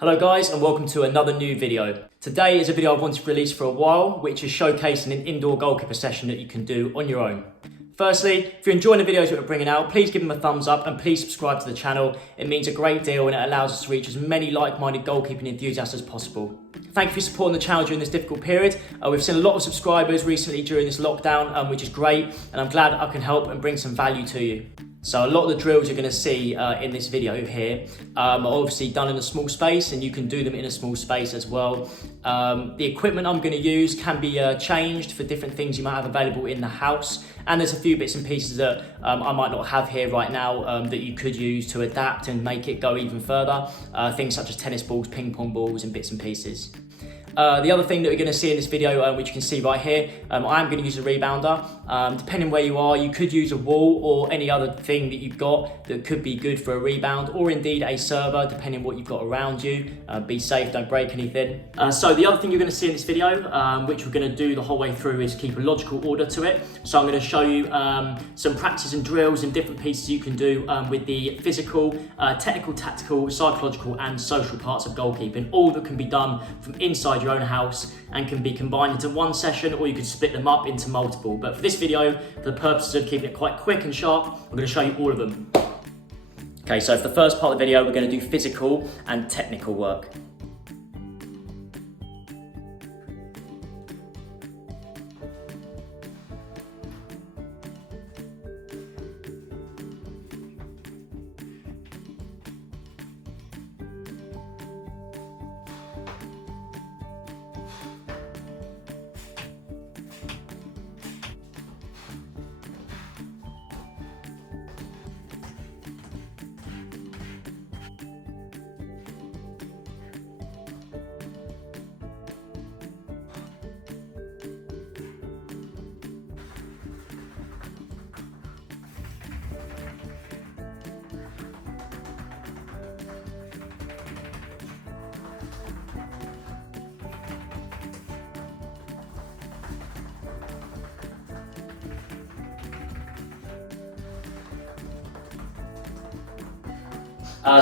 Hello guys and welcome to another new video. Today is a video I've wanted to release for a while, which is showcasing an indoor goalkeeper session that you can do on your own. Firstly, if you're enjoying the videos that we're bringing out, please give them a thumbs up and please subscribe to the channel. It means a great deal and it allows us to reach as many like-minded goalkeeping enthusiasts as possible. Thank you for supporting the channel during this difficult period. We've seen a lot of subscribers recently during this lockdown, which is great, and I'm glad I can help and bring some value to you. So a lot of the drills you're going to see in this video here are obviously done in a small space, and you can do them in a small space as well. The equipment I'm going to use can be changed for different things you might have available in the house, and there's a few bits and pieces that I might not have here right now that you could use to adapt and make it go even further. Things such as tennis balls, ping pong balls and bits and pieces. The other thing that we're going to see in this video, which you can see right here, I am going to use a rebounder. Depending where you are, you could use a wall or any other thing that you've got that could be good for a rebound, or indeed a server, depending on what you've got around you. Be safe, don't break anything. So the other thing you're going to see in this video, which we're going to do the whole way through, is keep a logical order to it. So I'm going to show you some practice and drills and different pieces you can do with the physical, technical, tactical, psychological and social parts of goalkeeping, all that can be done from inside your own house and can be combined into one session, or you could split them up into multiple. But for this video, for the purposes of keeping it quite quick and sharp, I'm going to show you all of them. Okay, so for the first part of the video, we're going to do physical and technical work.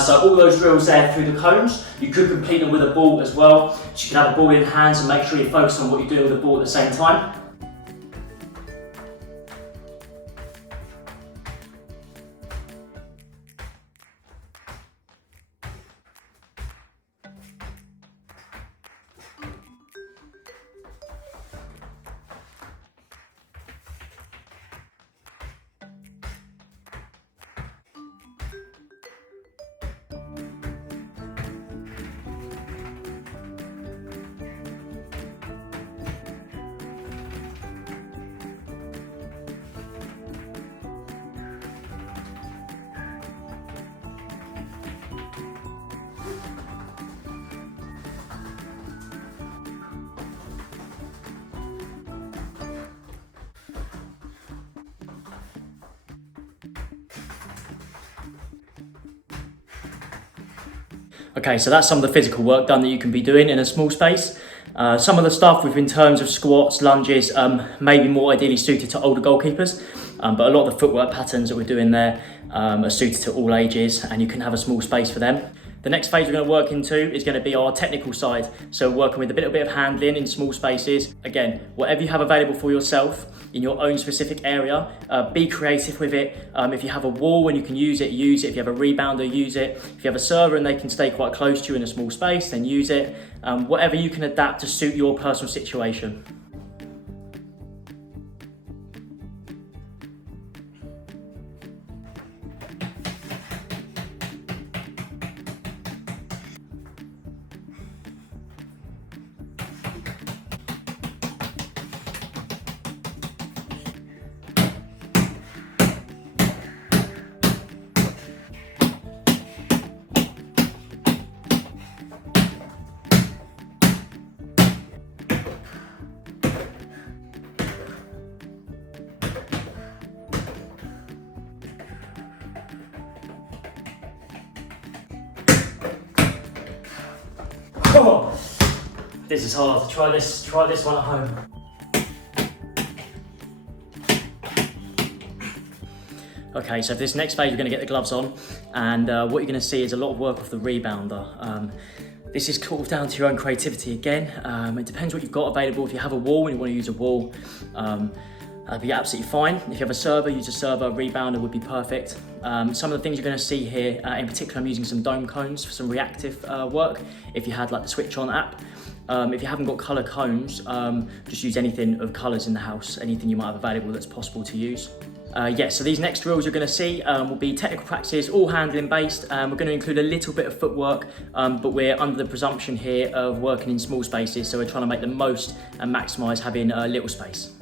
So all those drills there through the cones, you could complete them with a ball as well. So you can have a ball in hands and make sure you focus on what you're doing with the ball at the same time. Okay, so that's some of the physical work done that you can be doing in a small space. Some of the stuff in terms of squats, lunges, may be more ideally suited to older goalkeepers, but a lot of the footwork patterns that we're doing there are suited to all ages, and you can have a small space for them. The next phase we're going to work into is going to be our technical side. So working with a little bit of handling in small spaces. Again, whatever you have available for yourself in your own specific area, be creative with it. If you have a wall and you can use it, use it. If you have a rebounder, use it. If you have a server and they can stay quite close to you in a small space, then use it. Whatever you can adapt to suit your personal situation. Oh, this is hard. Try this one at home. Okay, so for this next phase, we're going to get the gloves on, and what you're going to see is a lot of work off the rebounder. This is sort of down to your own creativity again. It depends what you've got available. If you have a wall and you want to use a wall, that'd be absolutely fine. If you have a server, use a server. Rebounder would be perfect. Some of the things you're going to see here, in particular, I'm using some dome cones for some reactive work. If you had like the switch on app. If you haven't got colour cones, just use anything of colours in the house, anything you might have available that's possible to use. So these next drills you're going to see will be technical practices, all handling based. We're going to include a little bit of footwork, but we're under the presumption here of working in small spaces, so we're trying to make the most and maximise having a little space.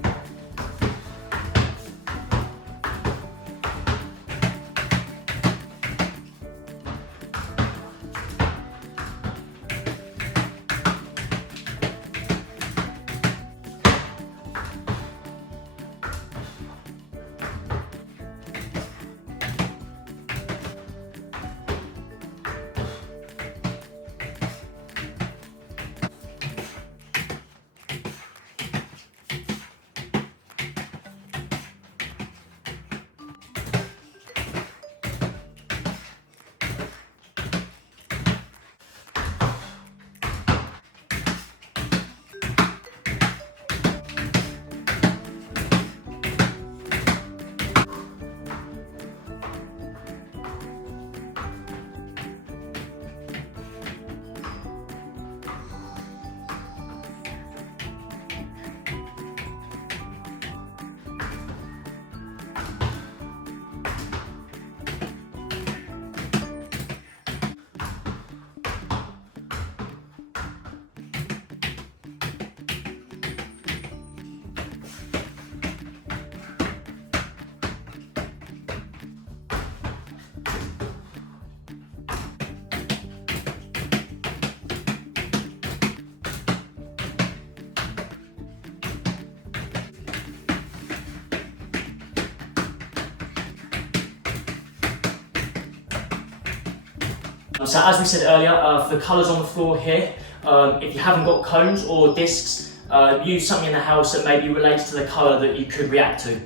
So as we said earlier, for the colours on the floor here, if you haven't got cones or discs, use something in the house that maybe relates to the colour that you could react to.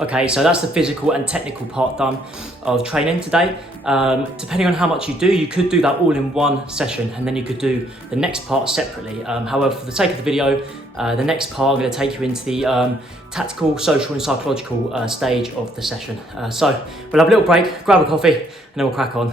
Okay, so that's the physical and technical part done of training today. Depending on how much you do, you could do that all in one session and then you could do the next part separately. However, for the sake of the video, the next part I'm going to take you into the tactical, social and psychological stage of the session. So we'll have a little break, grab a coffee and then we'll crack on.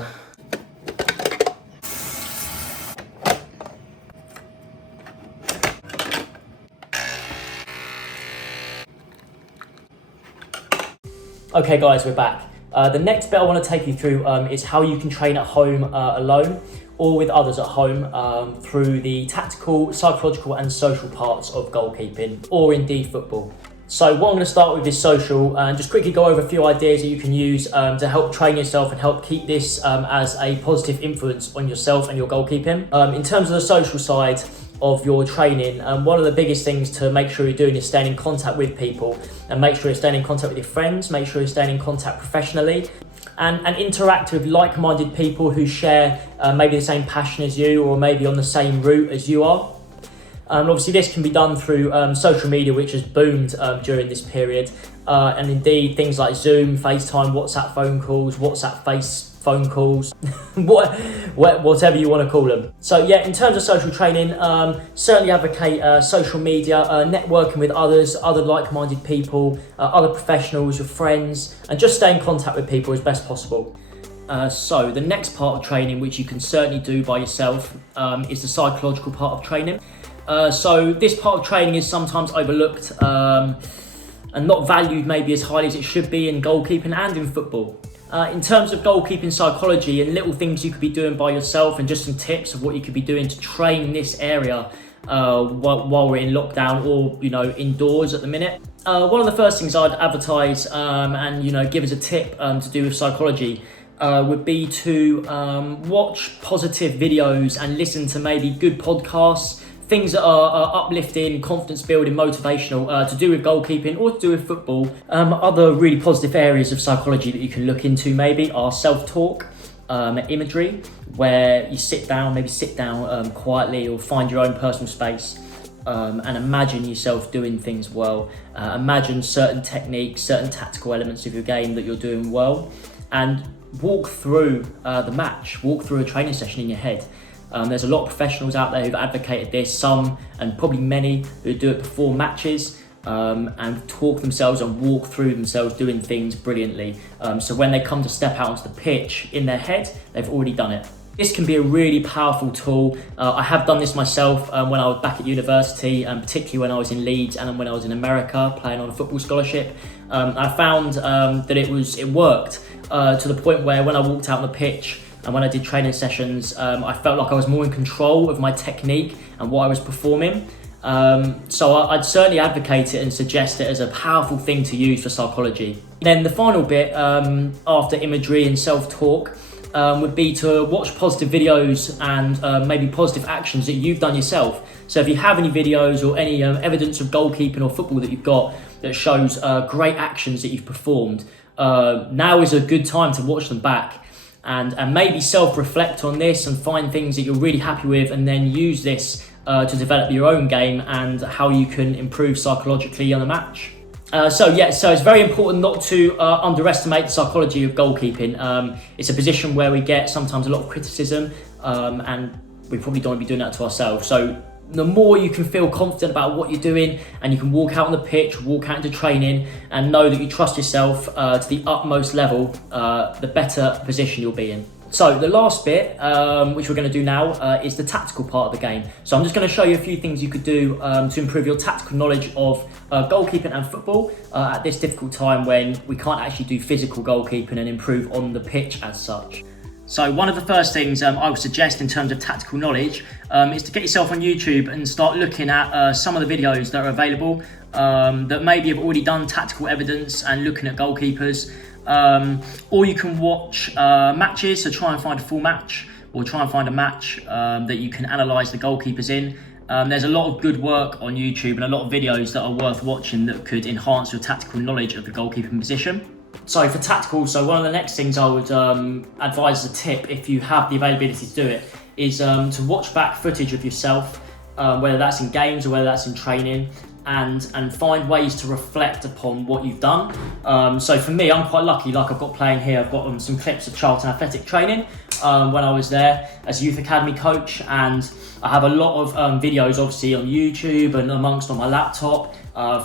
Okay guys, we're back. The next bit I want to take you through is how you can train at home alone or with others at home through the tactical, psychological and social parts of goalkeeping or indeed football. So what I'm going to start with is social and just quickly go over a few ideas that you can use to help train yourself and help keep this as a positive influence on yourself and your goalkeeping. In terms of the social side of your training, one of the biggest things to make sure you're doing is staying in contact with people and make sure you're staying in contact with your friends, make sure you're staying in contact professionally and interact with like-minded people who share maybe the same passion as you or maybe on the same route as you are. Obviously, this can be done through social media, which has boomed during this period. And indeed, things like Zoom, FaceTime, WhatsApp phone calls, WhatsApp face phone calls, whatever you want to call them. So yeah, in terms of social training, certainly advocate social media, networking with others, other like-minded people, other professionals, your friends, and just stay in contact with people as best possible. So the next part of training, which you can certainly do by yourself, is the psychological part of training. So this part of training is sometimes overlooked and not valued maybe as highly as it should be in goalkeeping and in football. In terms of goalkeeping psychology and little things you could be doing by yourself, and just some tips of what you could be doing to train in this area while we're in lockdown or indoors at the minute. One of the first things I'd advertise and give as a tip to do with psychology would be to watch positive videos and listen to maybe good podcasts, things that are uplifting, confidence building, motivational, to do with goalkeeping or to do with football. Other really positive areas of psychology that you can look into maybe are self-talk, imagery, where you sit down quietly or find your own personal space and imagine yourself doing things well. Imagine certain techniques, certain tactical elements of your game that you're doing well, and walk through the match, walk through a training session in your head. There's a lot of professionals out there who've advocated this, some and probably many who do it before matches and talk themselves and walk through themselves doing things brilliantly. So when they come to step out onto the pitch in their head, they've already done it. This can be a really powerful tool. I have done this myself when I was back at university, particularly when I was in Leeds and when I was in America playing on a football scholarship. I found that it worked to the point where when I walked out on the pitch, and when I did training sessions, I felt like I was more in control of my technique and what I was performing. So I'd certainly advocate it and suggest it as a powerful thing to use for psychology. Then the final bit, after imagery and self-talk, would be to watch positive videos and maybe positive actions that you've done yourself. So if you have any videos or any evidence of goalkeeping or football that you've got that shows great actions that you've performed, now is a good time to watch them back. And maybe self-reflect on this and find things that you're really happy with, and then use this to develop your own game and how you can improve psychologically on a match. So it's very important not to underestimate the psychology of goalkeeping. It's a position where we get sometimes a lot of criticism, and we probably don't want to be doing that to ourselves. So the more you can feel confident about what you're doing and you can walk out on the pitch, walk out into training and know that you trust yourself to the utmost level, the better position you'll be in. So the last bit, which we're going to do now, is the tactical part of the game. So I'm just going to show you a few things you could do to improve your tactical knowledge of goalkeeping and football at this difficult time when we can't actually do physical goalkeeping and improve on the pitch as such. So one of the first things I would suggest in terms of tactical knowledge is to get yourself on YouTube and start looking at some of the videos that are available that maybe have already done tactical evidence and looking at goalkeepers. Or you can watch matches, so try and find a full match or try and find a match that you can analyse the goalkeepers in. There's a lot of good work on YouTube and a lot of videos that are worth watching that could enhance your tactical knowledge of the goalkeeping position. So for tactical, one of the next things I would advise as a tip, if you have the availability to do it, is to watch back footage of yourself, whether that's in games or whether that's in training, and find ways to reflect upon what you've done. So for me, I'm quite lucky, like I've got playing here, I've got some clips of Charlton Athletic training when I was there as a youth academy coach, and I have a lot of videos obviously on YouTube and amongst on my laptop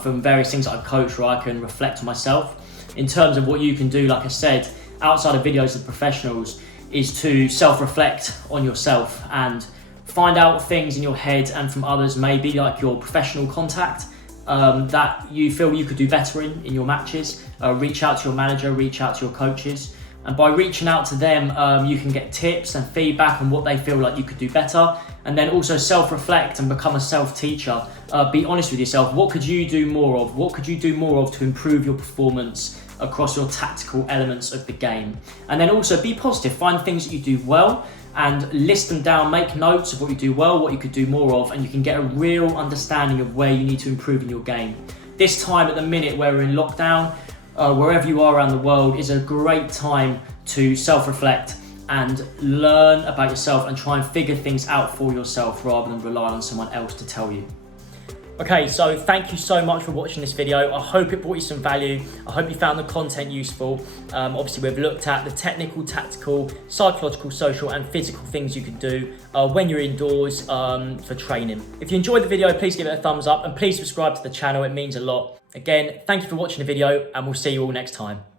from various things that I've coached where I can reflect on myself. In terms of what you can do, like I said, outside of videos of professionals, is to self-reflect on yourself and find out things in your head and from others, maybe like your professional contact, that you feel you could do better in your matches. Reach out to your manager, reach out to your coaches. And by reaching out to them, you can get tips and feedback on what they feel like you could do better. And then also self-reflect and become a self-teacher. Be honest with yourself. What could you do more of? What could you do more of to improve your performance across your tactical elements of the game? And then also be positive. Find things that you do well and list them down. Make notes of what you do well, what you could do more of, and you can get a real understanding of where you need to improve in your game. This time at the minute where we're in lockdown, wherever you are around the world, is a great time to self-reflect and learn about yourself and try and figure things out for yourself rather than rely on someone else to tell you. Okay, so thank you so much for watching this video. I hope it brought you some value. I hope you found the content useful. Obviously, we've looked at the technical, tactical, psychological, social, and physical things you can do when you're indoors for training. If you enjoyed the video, please give it a thumbs up and please subscribe to the channel. It means a lot. Again, thank you for watching the video and we'll see you all next time.